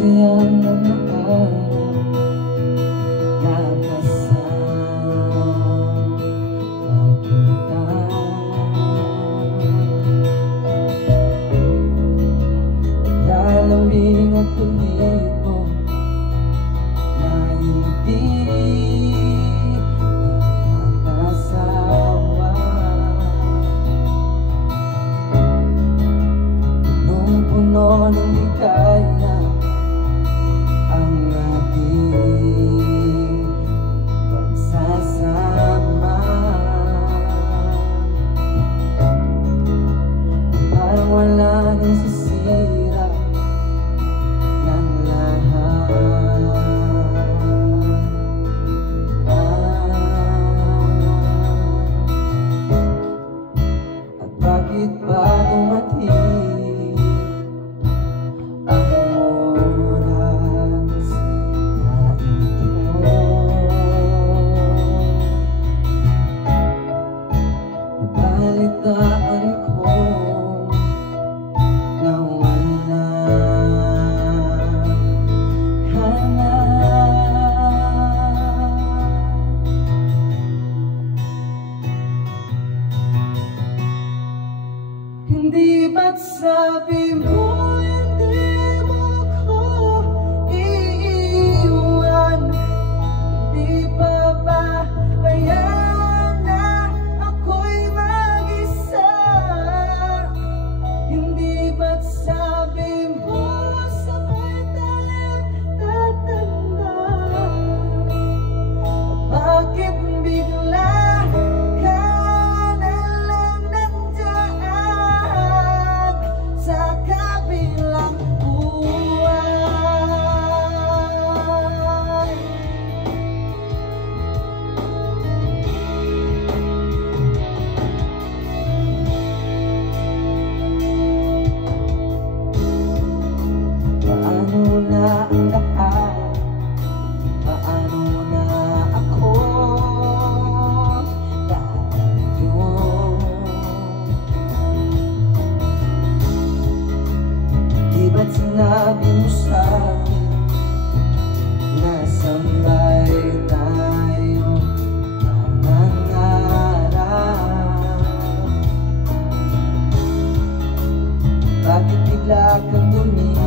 sayang na nakarap nakasama kita. Lalawing at ulit mo na hindi nakakasawa. Punong-puno ng ligaya ang ating pagsasama. Parang wala nang sisira ng lahat. At bakit ba dumating ang oras na ito? Nabalitaan ko na wala ka na. Hindi ba't sabi mo hindi mo ko iiwan? Hindi pa ba hayaan na ako'y mag-isa? Hindi ba't sabi mo sabay tayong tatanda? Bakit bigla ka na lang nandiyan sa kabilang buhay? Paano na ang lahat? Paano na ako? Tayo. Di ba't sinabi mo sa'kin na sabay tayo mangangarap? Bakit bigla kang lumipas?